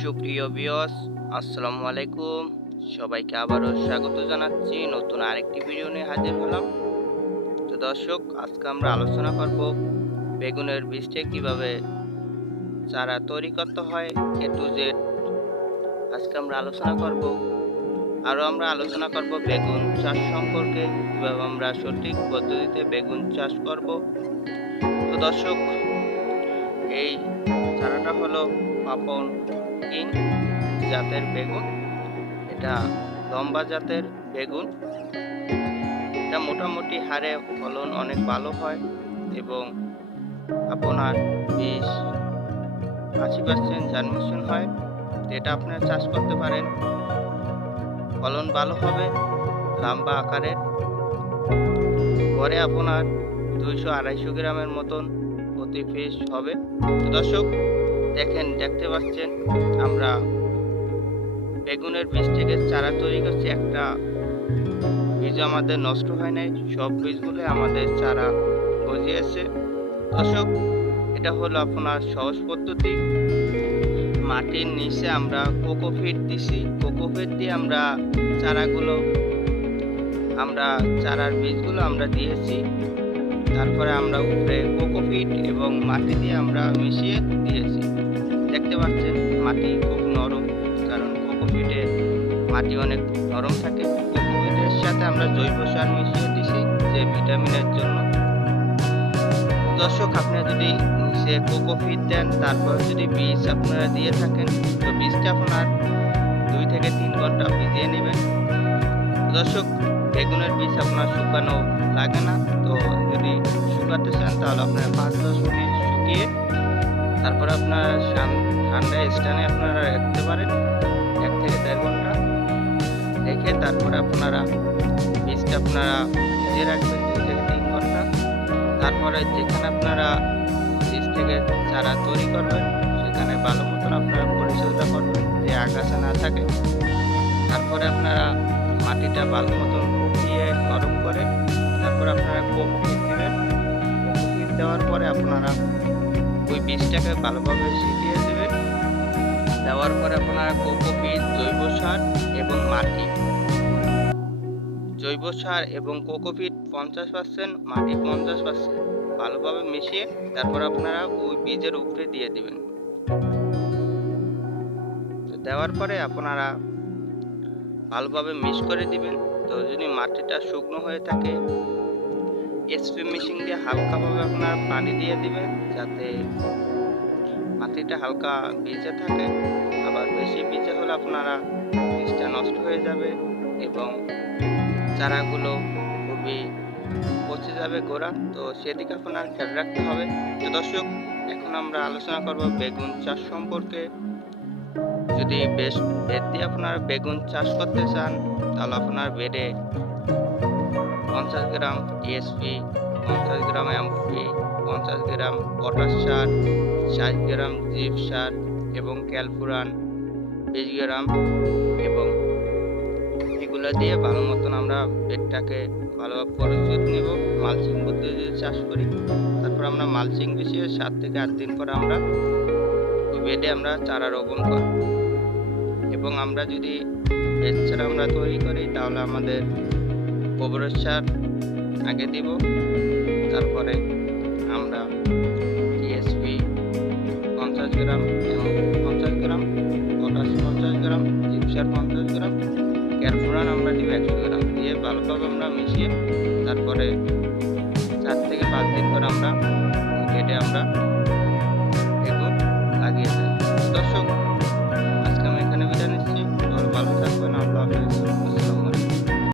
সুপ্রিয় বিয়স আসসালামু আলাইকুম। সবাইকে আবারও স্বাগত জানাচ্ছি। নতুন আরেকটি ভিডিও নিয়ে হাজির হলাম। তো দর্শক, আজকে আমরা আলোচনা করব বেগুনের বীজটা কীভাবে চারা তৈরি করতে হয়, এ টু জেড আজকে আমরা আলোচনা করব, আরও আমরা আলোচনা করব বেগুন চাষ সম্পর্কে, কীভাবে আমরা সঠিক পদ্ধতিতে বেগুন চাষ করব। তো দর্শক, এই চারাটা হলো পাপন কিং জাতের বেগুন। এটা লম্বা জাতের বেগুন। এটা মোটামুটি হারে ফলন অনেক ভালো হয় এবং আপনার বিশ আশি পার্সেন্ট জার্মিনেশন হয়। এটা আপনারা চাষ করতে পারেন। ফলন ভালো হবে লম্বা আকারের পরে আপনার দুইশো আড়াইশো গ্রামের মতন প্রতি পিস হবে। দর্শক দেখেন, দেখতে পাচ্ছেন, আমরা বেগুনের বীজ থেকে চারা তৈরি করছি, একটা বীজ আমাদের নষ্ট হয় নাই, সব বীজগুলো আমাদের চারা গজিয়েছে দর্শক, এটা হলো আপনার সহজ পদ্ধতি। মাটির নিচে আমরা কোকোফিট দিছি। কোকোফিট দিয়ে আমরা চারাগুলো, আমরা চারার বীজগুলো আমরা দিয়েছি। তারপরে আমরা উপরে কোকোপিট এবং মাটি দিয়ে আমরা মিশিয়ে দিয়েছি। দেখতে পাচ্ছেন, মাটি খুব নরম, কারণ কোকোপিটে মাটি অনেক নরম থাকে। কোকোপিটের সাথে আমরা জৈব সার মিশিয়ে দিছি, যে ভিটামিনের জন্য। দর্শক, আপনারা যদি সে কোকোপিট দেন, তারপর যদি বীজ আপনারা দিয়ে থাকেন, তো বীজটা আপনার দুই থেকে তিন ঘণ্টা ভিজিয়ে নেবেন। দর্শক, বেগুনের বীজ আপনার শুকানো লাগে না, তো যদি শুকাতে চান, তাহলে আপনারা পাঁচ দশ মিনিট শুকিয়ে তারপরে আপনার ঠান্ডা স্ট্যান্ডে আপনারা রাখতে পারেন এক থেকে দেড় ঘণ্টা। রেখে তারপরে আপনারা বীজটা আপনারা ভিজিয়ে রাখবেন দুই থেকে তিন ঘণ্টা। তারপরে যেখানে আপনারা বীজ থেকে চারা তৈরি করবেন, সেখানে ভালো মতন আপনারা পরিচর্যা করবেন, যে আগাছা না থাকে। তারপরে আপনারা মাটিটা ভালো মতন দিয়ে গরম করে তারপরে আপনারা কোকোপিট দেবেন। দেওয়ার পরে আপনারা ওই বীজটাকে ভালোভাবে ছিটিয়ে দেবেন দেওয়ার পরে আপনারা কোকোপিট জৈব সার এবং মাটি। জৈব সার এবং কোকোপিট পঞ্চাশ পার্সেন্ট মাটি পঞ্চাশ পার্সেন্ট ভালোভাবে মিশিয়ে তারপর আপনারা ওই বীজের উপরে দিয়ে দিবেন। তো দেওয়ার পরে আপনারা ভালোভাবে মিক্স করে দিবেন। তো যদি মাটিটা শুকনো হয়ে থাকে স্প্রে মেশিন দিয়ে হালকাভাবে আপনার পানি দিয়ে দিবেন, যাতে মাটিটা হালকা ভিজে থাকে। আবার বেশি ভিজে হলে আপনারা বীজটা নষ্ট হয়ে যাবে এবং চারাগুলো খুবই পচে যাবে গোড়া। তো সেদিকে আপনার খেয়াল রাখতে হবে। তো দর্শক, এখন আমরা আলোচনা করব বেগুন চাষ সম্পর্কে। যদি বেশ বেড দিয়ে আপনার বেগুন চাষ করতে চান, তাহলে আপনার বেডে পঞ্চাশ গ্রাম টিএসপি পঞ্চাশ গ্রাম এমপি পঞ্চাশ গ্রাম পটাশ সার, ষাট গ্রাম জিপ সার এবং ক্যালফুরান, বিশ গ্রাম এবং এগুলো দিয়ে ভালো মতন আমরা বেডটাকে ভালোভাবে পরিচিত নেব। মালচিং পদ্ধতিতে চাষ করি। তারপর আমরা মালচিং বিছিয়ে সাত থেকে আট দিন পর আমরা বেডে আমরা চারা রোপণ করব। এবং আমরা যদি বেড চারা আমরা তৈরি করি, তাহলে আমাদের গোবর সার আগে দিব, তারপরে আমরা টিএসপি পঞ্চাশ গ্রাম পঞ্চাশ গ্রাম, পটাশ পঞ্চাশ গ্রাম, জিপসার পঞ্চাশ গ্রাম, ক্যারফুরান আমরা দিব একশো গ্রাম। দিয়ে ভালোভাবে আমরা মিশিয়ে তারপরে চার থেকে পাঁচ দিন পর আমরা কেটে আমরা